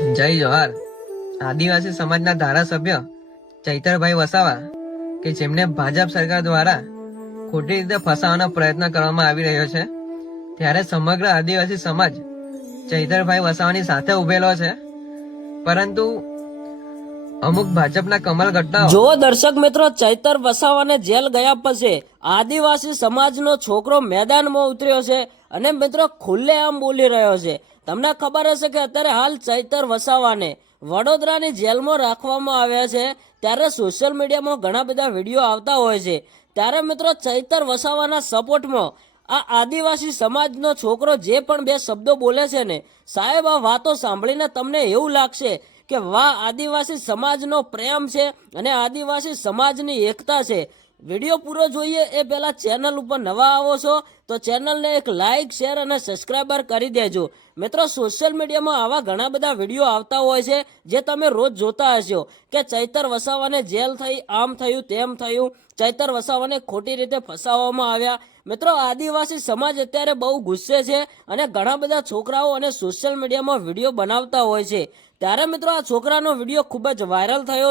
જય જોહાર આદિવાસી સમાજના ધારાસભ્ય ચૈતરભાઈ વસાવા કે જેમને ભાજપ સરકાર દ્વારા ખોટી રીતે ફસાવવાનો પ્રયત્ન કરવામાં આવી રહ્યો છે, ત્યારે સમગ્ર આદિવાસી સમાજ ચૈતરભાઈ વસાવાની સાથે ઉભેલો છે. પરંતુ અમુક ભાજપના કમલ ગટ્ટાઓ જો દર્શક મિત્રો, ચૈતર વસાવાને જેલ ગયા પછી આદિવાસી સમાજનો છોકરો મેદાનમાં ઉતર્યો છે અને મિત્રો ખુલ્લે આમ બોલી રહ્યો છે. તમને ખબર હશે કે અત્યારે હાલ ચૈતર વસાવાને વડોદરાની જેલમાં રાખવામાં આવ્યા છે, ત્યારે સોશિયલ મીડિયામાં ઘણા બધા વીડિયો આવતા હોય છે. ત્યારે મિત્રો ચૈતર વસાવાના સપોર્ટમાં આ આદિવાસી સમાજનો છોકરો જે પણ બે શબ્દો બોલે છે ને, સાહેબ આ વાતો સાંભળીને તમને એવું લાગશે કે વાહ, આદિવાસી સમાજનો પ્રેમ છે અને આદિવાસી સમાજની એકતા છે. વીડિયો પૂરો જોઈએ એ પહેલાં ચેનલ ઉપર નવા આવો છો તો ચેનલને એક લાઇક શેર અને સબસ્ક્રાઈબર કરી દેજો. મિત્રો, સોશિયલ મીડિયામાં આવા ઘણા બધા વીડિયો આવતા હોય છે જે તમે રોજ જોતા હશો કે ચૈતર વસાવાને જેલ થઈ, આમ થયું, તેમ થયું, ચૈતર વસાવાને ખોટી રીતે ફસાવવામાં આવ્યા. મિત્રો, આદિવાસી સમાજ અત્યારે બહુ ગુસ્સે છે અને ઘણા બધા છોકરાઓ અને સોશિયલ મીડિયામાં વીડિયો બનાવતા હોય છે. ત્યારે મિત્રો, આ છોકરાનો વીડિયો ખૂબ જ વાયરલ થયો છે